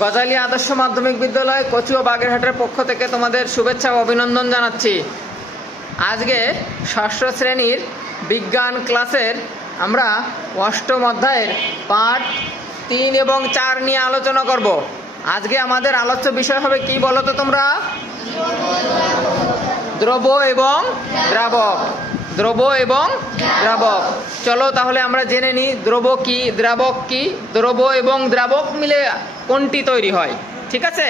গজালিয়া আদর্শ মাধ্যমিক বিদ্যালয় কচু ও বাগেরহাটের পক্ষ থেকে তোমাদের শুভেচ্ছা ও অভিনন্দন জানাচ্ছি। আজকে ষষ্ঠ শ্রেণীর বিজ্ঞান ক্লাসের আমরা অষ্টম অধ্যায়ের পাঠ 3 এবং 4 নিয়ে আলোচনা করব। আজকে আমাদের আলোচ্য বিষয় হবে কি বলো তো তোমরা? দ্রব এবং দ্রাবক। দ্রব এবং দ্রাবক। চলো তাহলে আমরা জেনে নিই দ্রব কি, দ্রাবক কি, দ্রব এবং দ্রাবক মিলে কোনটি তৈরি হয়। ঠিক আছে,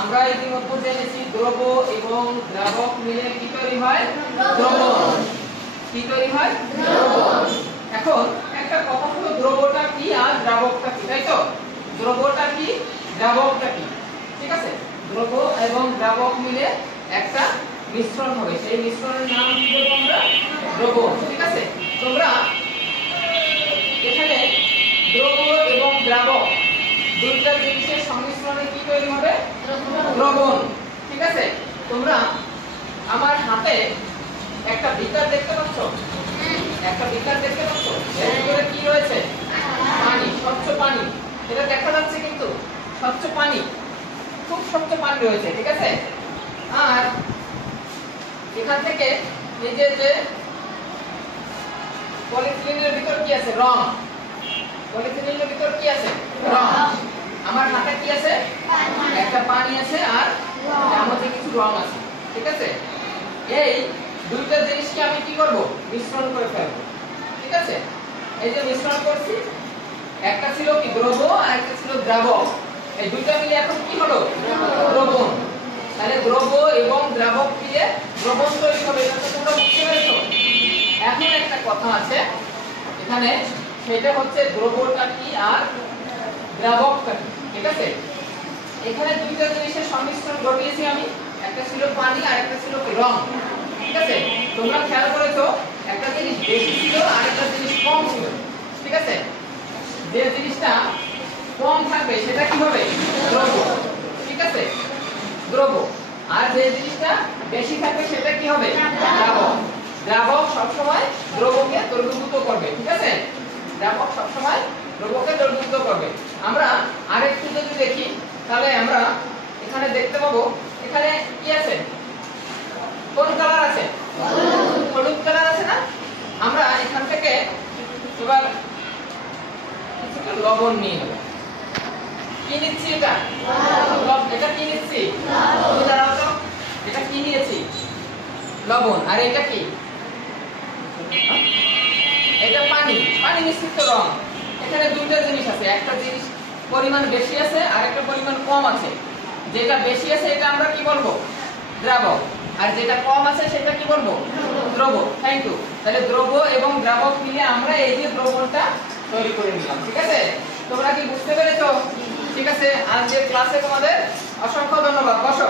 আমরা ইতিমধ্যে জেনেছি দ্রব এবং দ্রাবক মিলে কি তৈরি হয়? দ্রবণ। কি তৈরি হয়? দ্রবণ। এখন একটা কথা হলো দ্রবটা কি আর দ্রাবকটা কি, তাই তো? দ্রবটা কি, দ্রাবকটা কি? ঠিক আছে, দ্রব এবং দ্রাবক মিলে একটা মিশ্রণ হবে, সেই মিশ্রণের নাম কি দেব আমরা? দ্রবণ। ঠিক আছে, তোমরা এখানে দ্রব এবং দ্রাবক দুইটা জিনিসের সংমিশ্রণে কি তৈরি হবে? দ্রবণ। ঠিক আছে, তোমরা আমার হাতে একটা বিকার দেখতে পাচ্ছ? একটা বিকার দেখতে পাচ্ছ? এর ভিতরে কি রয়েছে? পানি, স্বচ্ছ পানি। এটা দেখা যাচ্ছে কিন্তু স্বচ্ছ পানি, খুব স্বচ্ছ পানি রয়েছে। ঠিক আছে, আর এখান থেকে এই যে পলিথিনের ভিতর কি আছে? রং। পলিথিনের ভিতর কি আছে? রং। আমার হাতে কি আছে? একটা পানি আছে আর এর মধ্যে কিছু রং আছে। ঠিক আছে, এই দুইটা জিনিসকে আমি কি করব? মিশ্রণ করে ফেলবো। ঠিক আছে, এই যে মিশ্রণ করছি, একটা ছিল কি দ্রব আর একটা ছিল দ্রাবক। এই দুইটা মিলে এখন কি হলো? দ্রবণ। তাহলে দ্রব এবং দ্রাবক মিলে দ্রবণ তৈরি হবে, এটা তো তোমরা বুঝতে পেরেছো। এখন একটা কথা আছে এখানে, সেটা হচ্ছে দ্রবটা কি আর দ্রাবকটা কি। ঠিক আছে, এখানে দুইটা জিনিসের সংমিশ্রণ ঘটিয়েছি আমি, একটা ছিল পানি আর একটা ছিল রং। ঠিক আছে, তোমরা খেয়াল করেছো একটা জিনিস বেশি ছিল আর একটা জিনিস কম ছিল। ঠিক আছে, যে জিনিসটা কম থাকবে সেটা কি হবে? দ্রব। ঠিক আছে, দ্রব। আর যে জিনিসটা বেশি থাকবে সেটা কি হবে? দ্রাবক। দ্রাবক সবসময় দ্রবকে দ্রবীভূত করবে। ঠিক আছে, দ্রাবক সবসময় দ্রবকে দ্রবীভূত করবে। আমরা আরেকটু যদি দেখি তাহলে আমরা এখানে দেখতে পাবো, এখানে কি আছে? কোন কালার আছে? হলুদ কালার আছে না? আমরা এখান থেকে এবার কিছুটা লবণ নিয়ে নেব। কি নিচ্ছি এটা? এটা কি নিচ্ছি? তুমি দাঁড়াও তো, এটা কি নিয়েছি? লবণ। আর এটা কি? এটা পানি, পানি মিশ্রিত রং। এখানে দুইটা জিনিস আছে, একটা জিনিস পরিমাণ বেশি আছে আর একটা পরিমাণ কম আছে। যেটা বেশি আছে এটা আমরা কি বলবো? দ্রাবক। আর যেটা কম আছে সেটা কি বলবো? দ্রব। Thank you. তাহলে দ্রব এবং দ্রাবক মিলে আমরা এই যে দ্রবণটা তৈরি করে নিলাম। ঠিক আছে, তোমরা কি বুঝতে পেরেছো? ঠিক আছে, আজকের ক্লাসে তোমাদের অসংখ্য ধন্যবাদ। বসো।